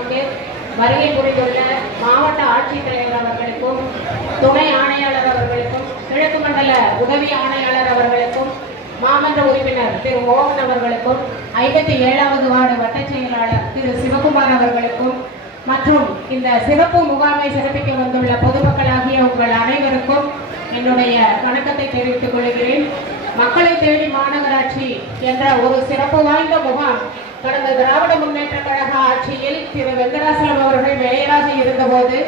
முகாமுக்கு வருகை புரிந்துள்ள மாவட்ட ஆட்சித்தலைவர் அவர்களுக்கும், துணை ஆணையாளர் அவர்களுக்கும், கிழக்கு மண்டல உதவி ஆணையாளர் அவர்களுக்கும், மாமன்ற உறுப்பினர் திரு மோகன் அவர்களுக்கும், 57வது வார்டு வட்டச் செயலாளர் திரு சிவகுமார் அவர்களுக்கும் மற்றும் இந்த சிறப்பு முகாமை சிறப்பிக்க வந்துள்ள பொதுமக்களாகிய உங்கள் அனைவருக்கும் என்னுடைய வணக்கத்தை தெரிவித்துக் கொள்கிறேன். மக்களை தேடி மாநகராட்சி என்ற ஒரு சிறப்பு வாய்ந்த முகாம் கடந்த திராவிட முன்னேற்ற கழக ஆட்சியில் திரு வெங்கடாசலம் அவர்கள் மேயராக இருந்தபோது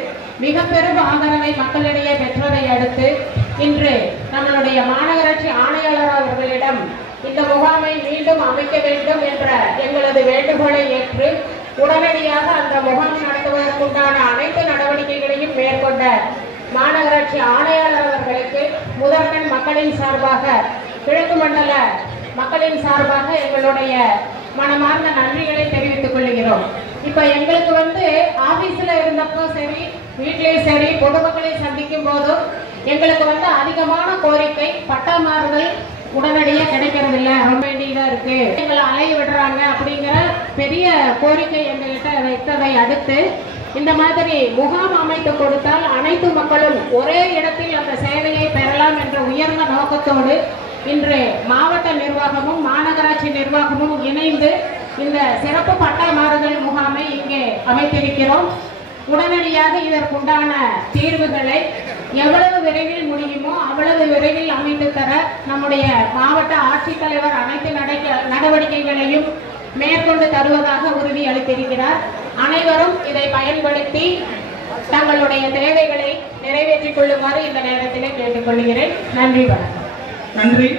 மிக பெரும் ஆதரவை மக்களிடையே பெற்றதை அடுத்து இன்று நம்மளுடைய மாநகராட்சி ஆணையாளர் அவர்களிடம் இந்த முகாமை மீண்டும் அமைக்க வேண்டும் என்ற எங்களது வேண்டுகோளை ஏற்று உடனடியாக அந்த முகாம் நடத்துவதற்குண்டான அனைத்து நடவடிக்கைகளையும் மேற்கொண்ட மாநகராட்சி ஆணையாளர் அவர்களுக்கு முதற்கண் மக்களின் சார்பாக, கிழக்கு மண்டல மக்களின் சார்பாக எங்களுடைய மனமார்ந்த நன்றிகளை தெரிவித்துக் கொள்கிறோம். இப்ப எங்களுக்கு ஆபீஸ்ல இருந்தப்போ சரி, வீட்டிலேயும் சரி, பொதுமக்களை சந்திக்கும் போதும் எங்களுக்கு அதிகமான கோரிக்கை பட்டா மாறுதல் உடனடியாக கிடைக்கிறது இல்லை, ரொம்ப வேண்டியதா இருக்கு, எங்களை அலைய விடுறாங்க அப்படிங்கிற பெரிய கோரிக்கை எங்ககிட்ட வைத்ததை அடுத்து இந்த மாதிரி முகாம் அமைத்து கொடுத்தால் அனைத்து மக்களும் ஒரே இடத்தில் அந்த சேவையை பெறலாம் என்ற உயர்ந்த நோக்கத்தோடு இன்று மாவட்ட நிர்வாகமும் மாநகராட்சி நிர்வாகமும் இணைந்து இந்த சிறப்பு பட்டா மாறுதல் முகாமை இங்கே அமைத்திருக்கிறோம். உடனடியாக இதற்குண்டான தீர்வுகளை எவ்வளவு விரைவில் முடியுமோ அவ்வளவு விரைவில் அமைத்து தர நம்முடைய மாவட்ட ஆட்சித்தலைவர் அனைத்து நடவடிக்கைகளையும் மேற்கொண்டு தருவதாக உறுதி அளித்திருக்கிறார். அனைவரும் இதை பயன்படுத்தி தங்களுடைய தேவைகளை நிறைவேற்றிக் கொள்ளுமாறு இந்த நேரத்திலே கேட்டுக்கொள்கிறேன். நன்றி, வணக்கம். நன்றி.